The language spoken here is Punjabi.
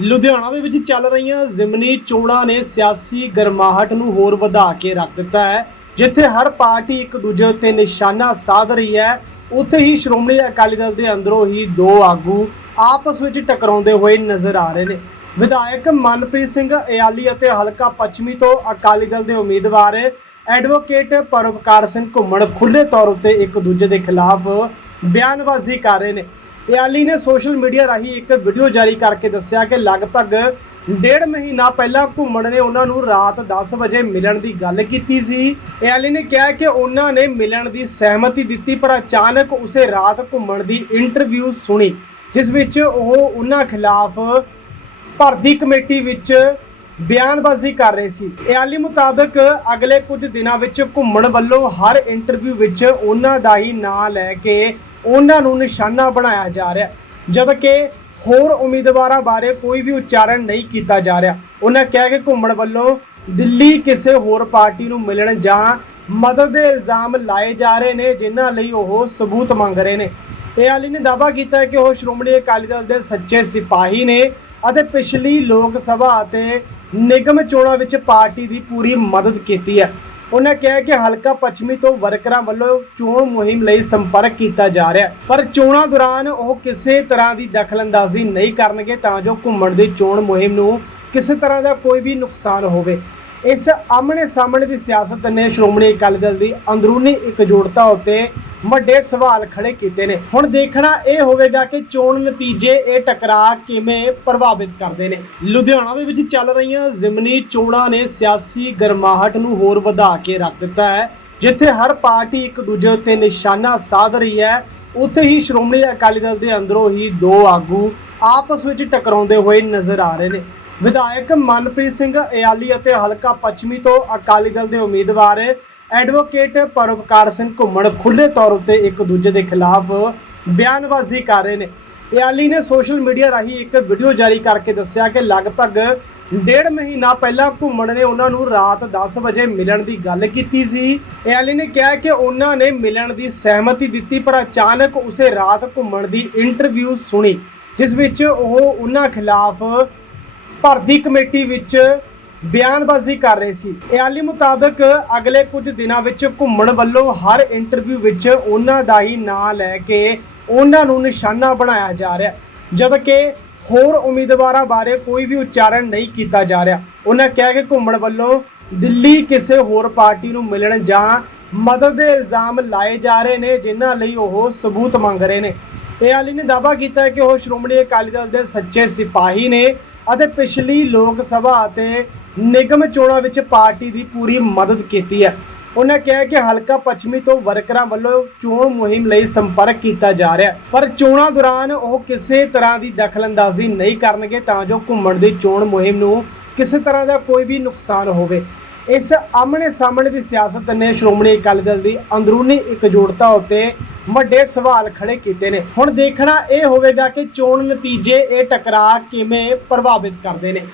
ਲੁਧਿਆਣਾ ਦੇ ਵਿੱਚ ਚੱਲ ਰਹੀਆਂ ਜ਼ਿਮਨੀ ਚੋਣਾਂ ਨੇ ਸਿਆਸੀ ਗਰਮਾਹਟ ਨੂੰ ਹੋਰ ਵਧਾ ਕੇ ਰੱਖ ਦਿੱਤਾ ਹੈ। ਜਿੱਥੇ ਹਰ ਪਾਰਟੀ ਇੱਕ ਦੂਜੇ ਉੱਤੇ ਨਿਸ਼ਾਨਾ ਸਾਧ ਰਹੀ ਹੈ। ਉੱਥੇ ਹੀ ਸ਼੍ਰੋਮਣੀ ਅਕਾਲੀ ਦਲ ਦੇ ਅੰਦਰੋਂ ਹੀ ਦੋ ਆਗੂ ਆਪਸ ਵਿੱਚ ਟਕਰਾਉਂਦੇ ਹੋਏ ਨਜ਼ਰ ਆ ਰਹੇ ਨੇ। ਵਿਧਾਇਕ ਮਨਪ੍ਰੀਤ ਸਿੰਘ ਇਆਲੀ ਅਤੇ ਹਲਕਾ ਪੱਛਮੀ ਤੋਂ ਅਕਾਲੀ ਦਲ ਦੇ ਉਮੀਦਵਾਰ ਐਡਵੋਕੇਟ ਪਰਉਪਕਾਰ ਸਿੰਘ ਘੁੰਮਣ ਖੁੱਲੇ ਤੌਰ ਉੱਤੇ ਇੱਕ ਦੂਜੇ ਦੇ ਖਿਲਾਫ ਬਿਆਨਬਾਜ਼ੀ ਕਰ ਰਹੇ ਨੇ। ਇਆਲੀ ਨੇ ਸੋਸ਼ਲ ਮੀਡੀਆ ਰਾਹੀਂ ਇੱਕ ਵੀਡੀਓ ਜਾਰੀ ਕਰਕੇ ਦੱਸਿਆ ਕਿ ਲਗਭਗ ਡੇਢ ਮਹੀਨਾ ਪਹਿਲਾਂ ਘੁੰਮਣ ਨੇ ਉਹਨਾਂ ਨੂੰ ਰਾਤ 10 ਵਜੇ ਮਿਲਣ ਦੀ ਗੱਲ ਕੀਤੀ ਸੀ। ਇਆਲੀ ਨੇ ਕਿਹਾ ਕਿ ਉਹਨਾਂ ਨੇ ਮਿਲਣ ਦੀ ਸਹਿਮਤੀ ਦਿੱਤੀ, ਪਰ ਅਚਾਨਕ ਉਸੇ ਰਾਤ ਘੁੰਮਣ ਦੀ ਇੰਟਰਵਿਊ ਸੁਣੀ, ਜਿਸ ਵਿੱਚ ਉਹ ਉਹਨਾਂ ਖਿਲਾਫ ਭਰਤੀ ਕਮੇਟੀ ਵਿੱਚ ਬਿਆਨਬਾਜ਼ੀ ਕਰ ਰਹੇ ਸੀ। ਇਆਲੀ ਮੁਤਾਬਕ ਅਗਲੇ ਕੁਝ ਦਿਨਾਂ ਵਿੱਚ ਘੁੰਮਣ ਵੱਲੋਂ ਹਰ ਇੰਟਰਵਿਊ ਵਿੱਚ ਉਹਨਾਂ ਦਾ ਹੀ ਨਾਂ ਲੈ ਕੇ ਉਹਨਾਂ ਨੂੰ ਨਿਸ਼ਾਨਾ ਬਣਾਇਆ ਜਾ ਰਿਹਾ ਜਦਕਿ ਹੋਰ ਉਮੀਦਵਾਰਾਂ ਬਾਰੇ ਕੋਈ ਵੀ ਉਚਾਰਨ ਨਹੀਂ ਕੀਤਾ ਜਾ ਰਿਹਾ। ਉਹਨਾਂ ਕਿਹਾ ਕਿ ਘੁੰਮਣ ਵੱਲੋਂ ਦਿੱਲੀ ਕਿਸੇ ਹੋਰ ਪਾਰਟੀ ਨੂੰ ਮਿਲਣ ਜਾਂ ਮਦਦ ਦੇ ਇਲਜ਼ਾਮ ਲਾਏ ਜਾ ਰਹੇ ਨੇ, ਜਿਨ੍ਹਾਂ ਲਈ ਉਹ ਸਬੂਤ ਮੰਗ ਰਹੇ ਨੇ। ਇਹ ਆਲੀ ਨੇ ਦਾਅਵਾ ਕੀਤਾ ਕਿ ਉਹ ਸ਼੍ਰੋਮਣੀ ਅਕਾਲੀ ਦਲ ਦੇ ਸੱਚੇ ਸਿਪਾਹੀ ਨੇ ਅਤੇ ਪਿਛਲੀ ਲੋਕ ਸਭਾ ਅਤੇ ਨਿਗਮ ਚੋਣਾਂ ਵਿੱਚ ਪਾਰਟੀ ਦੀ ਪੂਰੀ ਮਦਦ ਕੀਤੀ ਹੈ। ਉਹਨਾਂ ਕਿਹਾ ਕਿ ਹਲਕਾ ਪੱਛਮੀ ਤੋਂ ਵਰਕਰਾਂ ਵੱਲੋਂ ਚੋਣ ਮੁਹਿੰਮ ਲਈ ਸੰਪਰਕ ਕੀਤਾ ਜਾ ਰਿਹਾ ਪਰ ਚੋਣਾਂ ਦੌਰਾਨ ਉਹ ਕਿਸੇ ਤਰ੍ਹਾਂ ਦੀ ਦਖਲਅੰਦਾਜ਼ੀ ਨਹੀਂ ਕਰਨਗੇ, ਤਾਂ ਜੋ ਘੁੰਮਣ ਦੀ ਚੋਣ ਮੁਹਿੰਮ ਨੂੰ ਕਿਸੇ ਤਰ੍ਹਾਂ ਦਾ ਕੋਈ ਵੀ ਨੁਕਸਾਨ ਹੋਵੇ। ਇਸ ਆਮਣੇ ਸਾਹਮਣੇ ਦੀ ਸਿਆਸਤ ਨੇ ਸ਼੍ਰੋਮਣੀ ਅਕਾਲੀ ਦਲ ਦੀ ਅੰਦਰੂਨੀ ਇਕਜੁੱਟਤਾ ਉੱਤੇ ਵੱਡੇ ਸਵਾਲ ਖੜੇ ਕੀਤੇ ਨੇ। ਹੁਣ ਦੇਖਣਾ ਇਹ ਹੋਵੇਗਾ ਕਿ ਚੋਣ ਨਤੀਜੇ ਇਹ ਟਕਰਾਅ ਕਿਵੇਂ ਪ੍ਰਭਾਵਿਤ ਕਰਦੇ ਨੇ। ਲੁਧਿਆਣਾ ਦੇ ਵਿੱਚ ਚੱਲ ਰਹੀਆਂ ਜ਼ਿਮਨੀ ਚੋਣਾਂ ਨੇ ਸਿਆਸੀ ਗਰਮਾਹਟ ਨੂੰ ਹੋਰ ਵਧਾ ਕੇ ਰੱਖ ਦਿੱਤਾ ਹੈ। ਜਿੱਥੇ ਹਰ ਪਾਰਟੀ ਇੱਕ ਦੂਜੇ ਉੱਤੇ ਨਿਸ਼ਾਨਾ ਸਾਧ ਰਹੀ ਹੈ। ਉੱਥੇ ਹੀ ਸ਼੍ਰੋਮਣੀ ਅਕਾਲੀ ਦਲ ਦੇ ਅੰਦਰੋਂ ਹੀ ਦੋ ਆਗੂ ਆਪਸ ਵਿੱਚ ਟਕਰਾਉਂਦੇ ਹੋਏ ਨਜ਼ਰ ਆ ਰਹੇ ਨੇ। ਵਿਧਾਇਕ ਮਨਪ੍ਰੀਤ ਸਿੰਘ ਇਆਲੀ ਅਤੇ ਹਲਕਾ ਪੱਛਮੀ ਤੋਂ ਅਕਾਲੀ ਦਲ ਦੇ ਉਮੀਦਵਾਰ ਐਡਵੋਕੇਟ ਪਰਉਪਕਾਰ ਸਿੰਘ ਘੁੰਮਣ ਖੁੱਲੇ ਤੌਰ ਉੱਤੇ ਇੱਕ ਦੂਜੇ ਦੇ ਖਿਲਾਫ ਬਿਆਨਬਾਜ਼ੀ ਕਰ ਰਹੇ ਨੇ। ਇਆਲੀ ਨੇ ਸੋਸ਼ਲ ਮੀਡੀਆ ਰਾਹੀਂ ਇੱਕ ਵੀਡੀਓ ਜਾਰੀ ਕਰਕੇ ਦੱਸਿਆ ਕਿ ਲਗਭਗ ਡੇਢ ਮਹੀਨਾ ਪਹਿਲਾਂ ਘੁੰਮਣ ਨੇ ਉਹਨਾਂ ਨੂੰ ਰਾਤ 10 ਵਜੇ ਮਿਲਣ ਦੀ ਗੱਲ ਕੀਤੀ ਸੀ। ਇਆਲੀ ਨੇ ਕਿਹਾ ਕਿ ਉਹਨਾਂ ਨੇ ਮਿਲਣ ਦੀ ਸਹਿਮਤੀ ਦਿੱਤੀ, ਪਰ ਅਚਾਨਕ ਉਸੇ ਰਾਤ ਘੁੰਮਣ ਦੀ ਇੰਟਰਵਿਊ ਸੁਣੀ, ਜਿਸ ਵਿੱਚ ਉਹ ਉਹਨਾਂ ਖਿਲਾਫ ਭਰਤੀ ਕਮੇਟੀ ਵਿੱਚ ਬਿਆਨਬਾਜ਼ੀ ਕਰ ਰਹੇ ਸੀ। ਇਆਲੀ ਮੁਤਾਬਕ ਅਗਲੇ ਕੁਝ ਦਿਨਾਂ ਵਿੱਚ ਘੁੰਮਣ ਵੱਲੋਂ ਹਰ ਇੰਟਰਵਿਊ ਵਿੱਚ ਉਹਨਾਂ ਦਾ ਹੀ ਨਾਂ ਲੈ ਕੇ ਉਹਨਾਂ ਨੂੰ ਨਿਸ਼ਾਨਾ ਬਣਾਇਆ ਜਾ ਰਿਹਾ ਜਦਕਿ ਹੋਰ ਉਮੀਦਵਾਰਾਂ ਬਾਰੇ ਕੋਈ ਵੀ ਉਚਾਰਨ ਨਹੀਂ ਕੀਤਾ ਜਾ ਰਿਹਾ। ਉਹਨਾਂ ਕਿਹਾ ਕਿ ਘੁੰਮਣ ਵੱਲੋਂ ਦਿੱਲੀ ਕਿਸੇ ਹੋਰ ਪਾਰਟੀ ਨੂੰ ਮਿਲਣ ਜਾਂ ਮਦਦ ਦੇ ਇਲਜ਼ਾਮ ਲਾਏ ਜਾ ਰਹੇ ਨੇ, ਜਿਨ੍ਹਾਂ ਲਈ ਉਹ ਸਬੂਤ ਮੰਗ ਰਹੇ ਨੇ। ਇਹ ਆਲੀ ਨੇ ਦਾਅਵਾ ਕੀਤਾ ਕਿ ਉਹ ਸ਼੍ਰੋਮਣੀ ਅਕਾਲੀ ਦਲ ਦੇ ਸੱਚੇ ਸਿਪਾਹੀ ਨੇ। ਅਤੇ ਪਿਛਲੀ ਲੋਕ ਸਭਾ ਅਤੇ ਨਿਗਮ ਚੋਣਾਂ ਵਿੱਚ ਪਾਰਟੀ ਦੀ ਪੂਰੀ ਮਦਦ ਕੀਤੀ ਹੈ। ਉਹਨਾਂ ਕਿਹਾ ਕਿ ਹਲਕਾ ਪੱਛਮੀ ਤੋਂ ਵਰਕਰਾਂ ਵੱਲੋਂ ਚੋਣ ਮੁਹਿੰਮ ਲਈ ਸੰਪਰਕ ਕੀਤਾ ਜਾ ਰਿਹਾ ਪਰ ਚੋਣਾਂ ਦੌਰਾਨ ਉਹ ਕਿਸੇ ਤਰ੍ਹਾਂ ਦੀ ਦਖਲਅੰਦਾਜ਼ੀ ਨਹੀਂ ਕਰਨਗੇ ਤਾਂ ਜੋ ਘੁੰਮਣ ਦੀ ਚੋਣ ਮੁਹਿੰਮ ਨੂੰ ਕਿਸੇ ਤਰ੍ਹਾਂ ਦਾ ਕੋਈ ਵੀ ਨੁਕਸਾਨ ਹੋਵੇ। ਇਸ ਆਮਣੇ ਸਾਹਮਣੇ ਦੀ ਸਿਆਸਤ ਨੇ ਸ਼੍ਰੋਮਣੀ ਅਕਾਲੀ ਦਲ ਦੀ ਅੰਦਰੂਨੀ ਇਕਜੁੱਟਤਾ ਉੱਤੇ ਵੱਡੇ ਸਵਾਲ ਖੜੇ ਕੀਤੇ ਨੇ। ਹੁਣ ਦੇਖਣਾ ਇਹ ਹੋਵੇਗਾ ਕਿ ਚੋਣ ਨਤੀਜੇ ਇਹ ਟਕਰਾਅ ਕਿਵੇਂ ਪ੍ਰਭਾਵਿਤ ਕਰਦੇ ਨੇ।